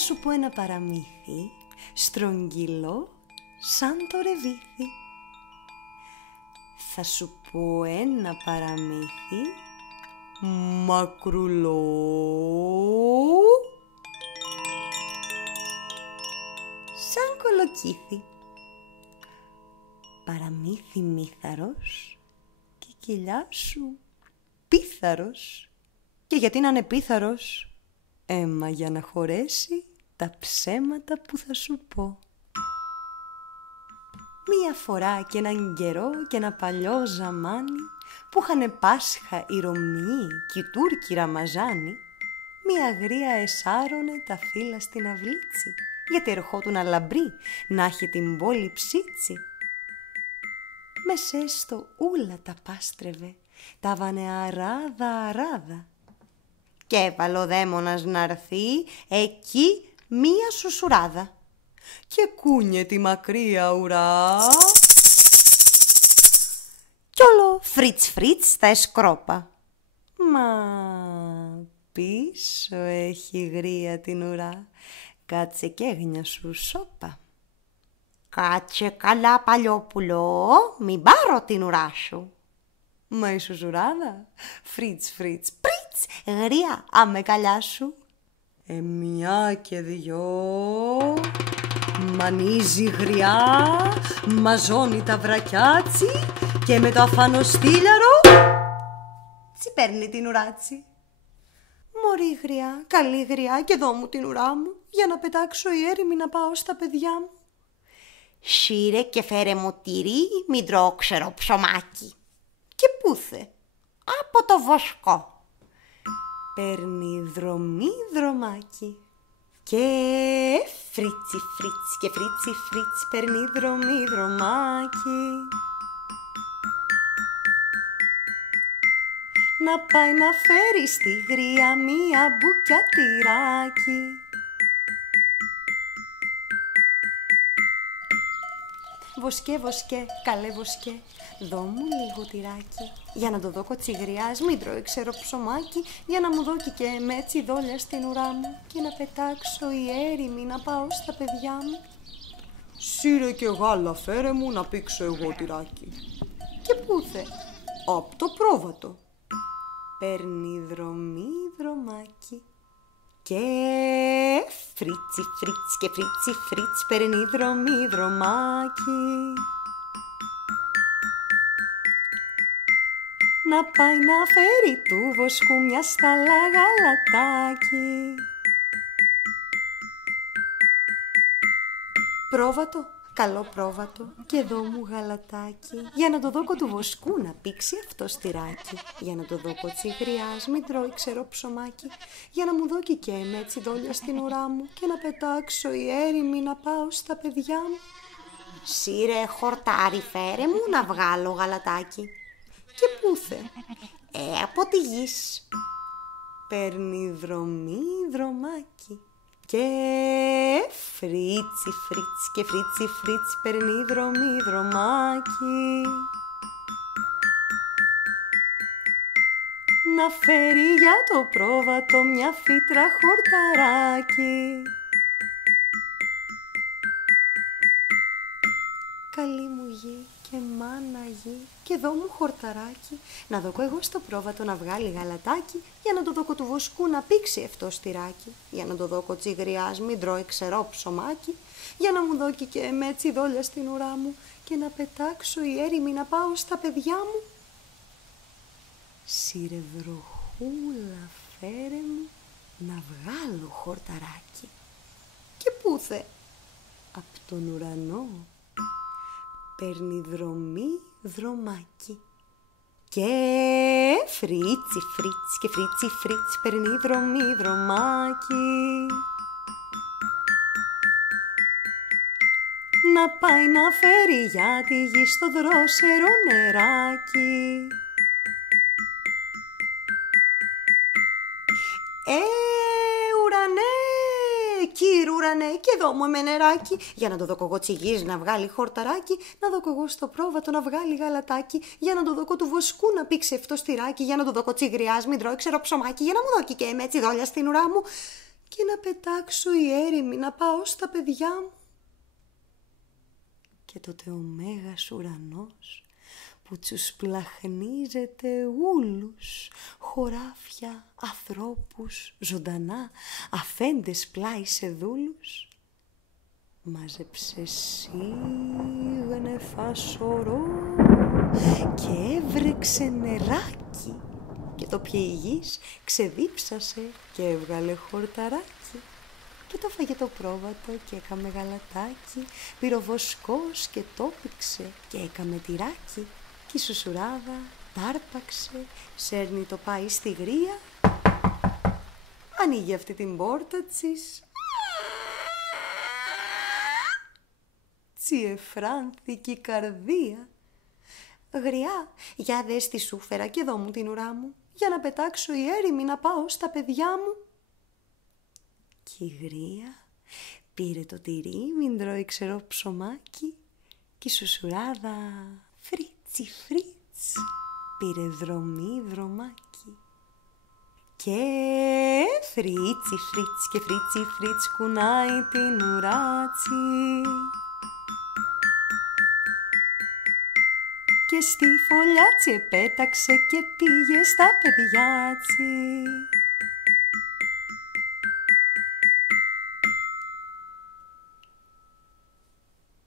σου πω ένα παραμύθι, στρογγυλό σαν το ρεβίθι. Θα σου πω ένα παραμύθι, μακρουλό σαν κολοκύθι. Παραμύθι μύθαρος και η κοιλιά σου πίθαρος. Και γιατί να είναι πίθαρος? Έμα για να χωρέσει τα ψέματα που θα σου πω. Μία φορά και έναν καιρό και ένα παλιό ζαμάνι που είχανε Πάσχα οι Ρωμιοί και οι Τούρκοι Ραμαζάνι, μία γρία εσάρωνε τα φύλλα στην αυλίτσι, γιατί ερχότουν αλαμπρί να έχει την πόλη ψίτσι. Μεσέστο ούλα τα πάστρευε, τα βανε αράδα. Και έβαλε ο δαίμονας να'ρθεί εκεί μία σουσουράδα. Και κούνιε τη μακριά ουρά, κι όλο φρίτς τα εσκρόπα. Μα πίσω έχει γρία την ουρά, κάτσε και έγνια σου σώπα. Κάτσε καλά παλιόπουλο, μην πάρω την ουρά σου. Μα η σουζουράδα, φρίτς, πριτς, γρία, άμε καλιά σου. Μια και δυο, μανίζει γριά, μαζώνει τα βρακιάτσι και με το αφανοστήλιαρο τσι παίρνει την ουράτσι. Μωρή γριά, καλή γριά, και δώ μου την ουρά μου, για να πετάξω η έρημη να πάω στα παιδιά μου. Σύρε και φέρε μου τυρί, μην τρώω ξερό ψωμάκι. Και πούθε? Από το βοσκό. Παίρνει δρομάκι και φρίτσι και φρίτσι παίρνει δρομάκι. Να πάει να φέρει στη γρία μία μπουκιά τυράκι. Βοσκέ, καλέ βοσκέ, δώ μου λίγο τυράκι, για να το δω κοτσιγριάς, μην τρώει ξερό ψωμάκι, για να μου δώκει και με έτσι δόλια στην ουρά μου και να πετάξω η έρημη να πάω στα παιδιά μου. Σύρε και γάλα φέρε μου να πήξω εγώ τυράκι. Και πούθε? Απ' το πρόβατο. Παίρνει δρομάκι και φρίτσι και φρίτσι παίρνει δρομάκι. Να πάει να φέρει του βοσκού μια στάλα γαλατάκι. Πρόβατο, καλό πρόβατο, και δώ μου γαλατάκι, για να το δώκω του βοσκού να πήξει αυτό στυράκι, για να το δώκω τσιγριάς, μην τρώει ξερό ψωμάκι, για να μου δώκει και με έτσι δόλια στην ουρά μου και να πετάξω η έρημη να πάω στα παιδιά μου. Σύρε χορτάρι φέρε μου να βγάλω γαλατάκι. Και πούθε? Από τη γης. Παίρνει δρομάκι και φρίτσι και φρίτσι παίρνει δρομάκι. Να φέρει για το πρόβατο μια φύτρα χορταράκι. Καλή μου γη και μάνα γη, και δώ μου χορταράκι, να δώκω εγώ στο πρόβατο να βγάλει γαλατάκι, για να το δώκω του βοσκού να πήξει αυτό στυράκι, για να το δώκω τσιγριάς, μην τρώει ξερό ψωμάκι, για να μου δώκει και με έτσι δόλια στην ουρά μου και να πετάξω η έρημη να πάω στα παιδιά μου. Σύρε βροχούλα φέρε μου να βγάλω χορταράκι. Και πούθε? Απ' τον ουρανό. Παίρνει δρομάκι και φρίτσι και φρίτσι παίρνει δρομάκι. Να πάει να φέρει για τη γη στο δρόσερο νεράκι. Ουρανέ, κύριε ουρανέ, και δώ μου με νεράκι, για να το δω εγώ τσιγής να βγάλει χορταράκι, να δω εγώ στο πρόβατο να βγάλει γαλατάκι, για να το δω του βοσκού να πήξει αυτό στυράκι, για να το δω τσιγριάς, μην τρώει ξερό ψωμάκι, για να μου δώκει και με έτσι δόλια στην ουρά μου και να πετάξω η έρημη να πάω στα παιδιά μου. Και τότε ο μέγας ουρανός που τους πλαχνίζεται ούλους, χωράφια, ανθρώπους, ζωντανά, αφέντες πλάι σε δούλους, μάζεψε σίγνεφα σωρό και έβρεξε νεράκι και το πιεγής ξεδίψασε και έβγαλε χορταράκι. Και το φάγε το πρόβατο και έκαμε γαλατάκι, πήρε ο βοσκός και το πήξε και έκαμε τυράκι. Κι η σουσουράδα τάρπαξε, σέρνει το πάει στη γρία, ανοίγει αυτή την πόρτα της. Τσιεφράνθηκε η καρδία. Γριά, για δες τι σου φέρα και δώ μου την ουρά μου, για να πετάξω η έρημη να πάω στα παιδιά μου. Κι η γρία πήρε το τυρί, μην τρώει ξερό ψωμάκι, κι η σουσουράδα φρίτσι φρίτς πήρε δρομή δρομάκι. Και φρίτσι φρίτς και φρίτσι φρίτς κουνάει την ουράτσι και στη φωλιάτσι επέταξε και πήγε στα παιδιάτσι.